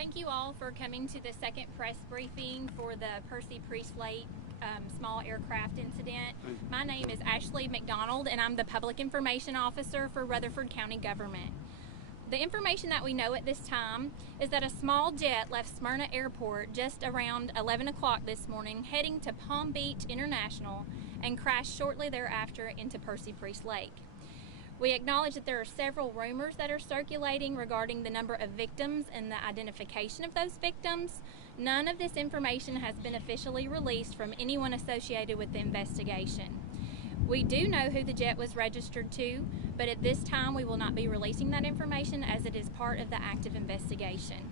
Thank you all for coming to the second press briefing for the Percy Priest Lake small aircraft incident. My name is Ashley McDonald and I'm the Public Information Officer for Rutherford County Government. The information that we know at this time is that a small jet left Smyrna Airport just around 11 o'clock this morning heading to Palm Beach International and crashed shortly thereafter into Percy Priest Lake. We acknowledge that there are several rumors that are circulating regarding the number of victims and the identification of those victims. None of this information has been officially released from anyone associated with the investigation. We do know who the jet was registered to, but at this time we will not be releasing that information as it is part of the active investigation.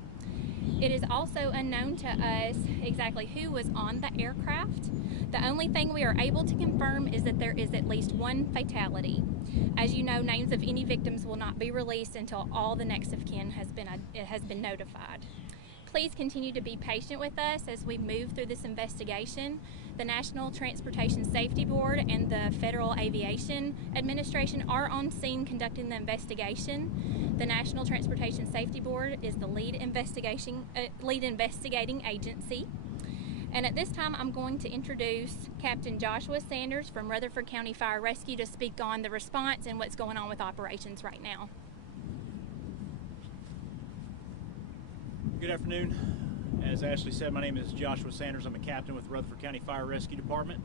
It is also unknown to us exactly who was on the aircraft. The only thing we are able to confirm is that there is at least one fatality. As you know, names of any victims will not be released until all the next of kin has been notified. Please continue to be patient with us as we move through this investigation. The National Transportation Safety Board and the Federal Aviation Administration are on scene conducting the investigation. The National Transportation Safety Board is the lead investigating agency. And at this time, I'm going to introduce Captain Joshua Sanders from Rutherford County Fire Rescue to speak on the response and what's going on with operations right now. Good afternoon. As Ashley said, my name is Joshua Sanders. I'm a captain with Rutherford County Fire Rescue Department.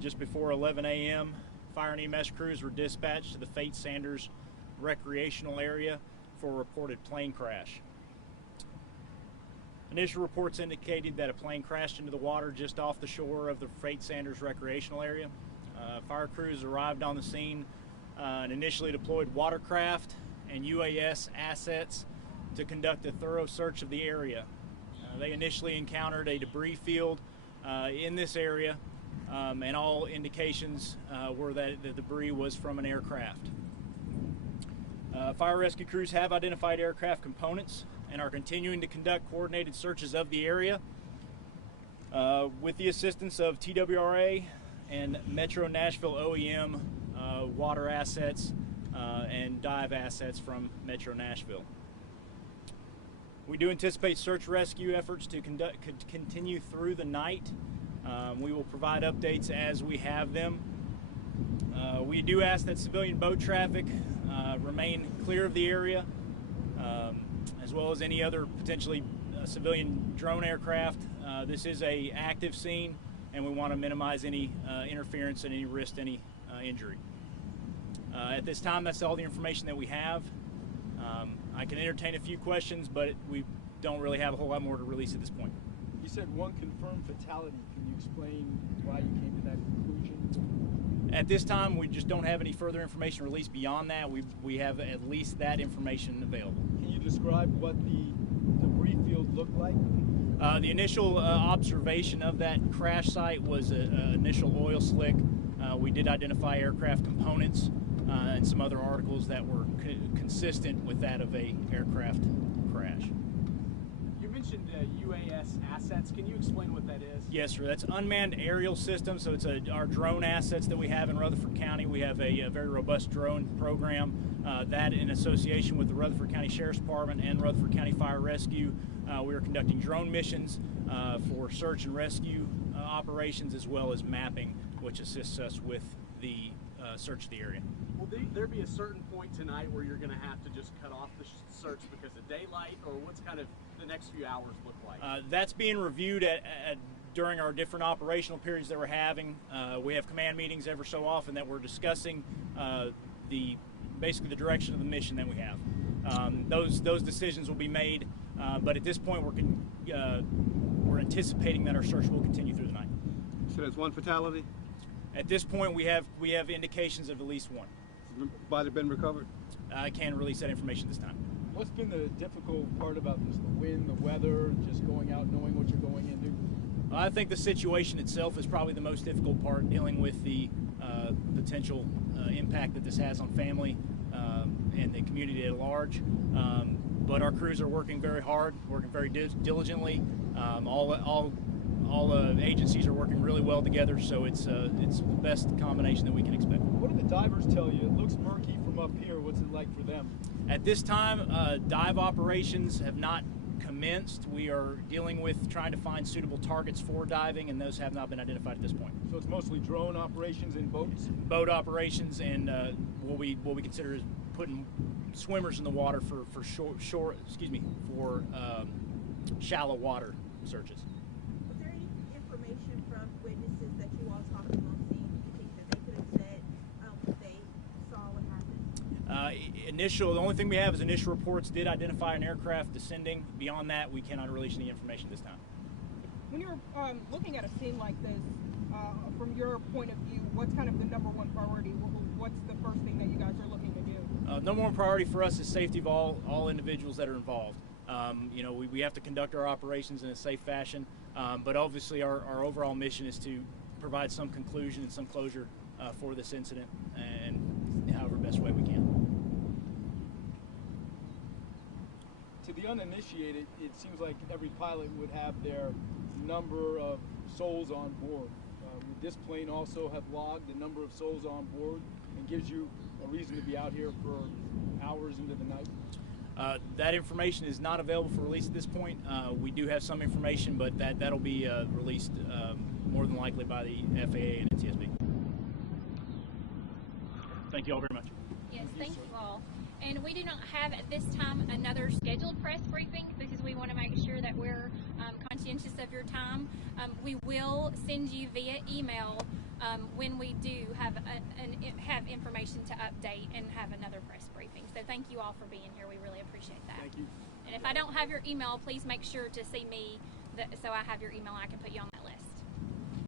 Just before 11 a.m., fire and EMS crews were dispatched to the Fate Sanders recreational area for a reported plane crash. Initial reports indicated that a plane crashed into the water just off the shore of the Fate Sanders recreational area. Fire crews arrived on the scene and initially deployed watercraft and UAS assets to conduct a thorough search of the area. They initially encountered a debris field in this area, and all indications were that the debris was from an aircraft. Fire rescue crews have identified aircraft components and are continuing to conduct coordinated searches of the area with the assistance of TWRA and Metro Nashville OEM water assets and dive assets from Metro Nashville. We do anticipate search rescue efforts to continue through the night. We will provide updates as we have them. We do ask that civilian boat traffic remain clear of the area, as well as any other potentially civilian drone aircraft. This is an active scene, and we want to minimize any interference and any risk to any injury. At this time, that's all the information that we have. I can entertain a few questions, but we don't really have a whole lot more to release at this point. You said one confirmed fatality. Can you explain why you came to that conclusion? At this time, we just don't have any further information released beyond that. We have at least that information available. Can you describe what the debris field looked like? The initial observation of that crash site was an initial oil slick. We did identify aircraft components and some other articles that were consistent with that of a aircraft crash. You mentioned UAS assets. Can you explain what that is? Yes, sir. That's unmanned aerial system. So it's our drone assets that we have in Rutherford County. We have a very robust drone program that, in association with the Rutherford County Sheriff's Department and Rutherford County Fire Rescue, we are conducting drone missions for search and rescue operations, as well as mapping, which assists us with the search of the area. Will there be a certain point tonight where you're going to have to just cut off the search because of daylight, or what's kind of the next few hours look like? That's being reviewed during our different operational periods that we're having. We have command meetings every so often that we're discussing basically the direction of the mission that we have. Those decisions will be made, but at this point we're anticipating that our search will continue through the night. So there's one fatality? At this point, we have indications of at least one. Has the body been recovered? I can't release that information this time. What's been the difficult part about this? The wind, the weather, just going out, knowing what you're going into? I think the situation itself is probably the most difficult part, dealing with the potential impact that this has on family and the community at large. But our crews are working very hard, working very diligently. All agencies are working really well together, so it's the best combination that we can expect. What do the divers tell you? It looks murky from up here. What's it like for them? At this time, dive operations have not commenced. We are dealing with trying to find suitable targets for diving, and those have not been identified at this point. So it's mostly drone operations and boats? Boat operations and what we consider is putting swimmers in the water for shallow water searches. Was there any information from witnesses that you all talked amongst you think that they could have said what they saw what happened? The only thing we have is initial reports did identify an aircraft descending. Beyond that, we cannot release any information this time. When you're looking at a scene like this, from your point of view, what's kind of the number one priority? What's the first thing that you guys are looking to do? Number one priority for us is safety of all individuals that are involved. We have to conduct our operations in a safe fashion, but obviously our overall mission is to provide some conclusion and some closure for this incident, and however best way we can. To the uninitiated, it seems like every pilot would have their number of souls on board. Would this plane also have logged the number of souls on board and gives you a reason to be out here for hours into the night? That information is not available for release at this point. We do have some information, but that'll be released more than likely by the FAA and NTSB. Thank you all very much. Yes, thank you all. And we do not have at this time another scheduled press briefing because we want to make sure that we're conscientious of your time. We will send you via email when we do have information to update and have another press briefing. So thank you all for being here. We really appreciate that. Thank you. And if I don't have your email, please make sure to see me so I have your email. I can put you on that list.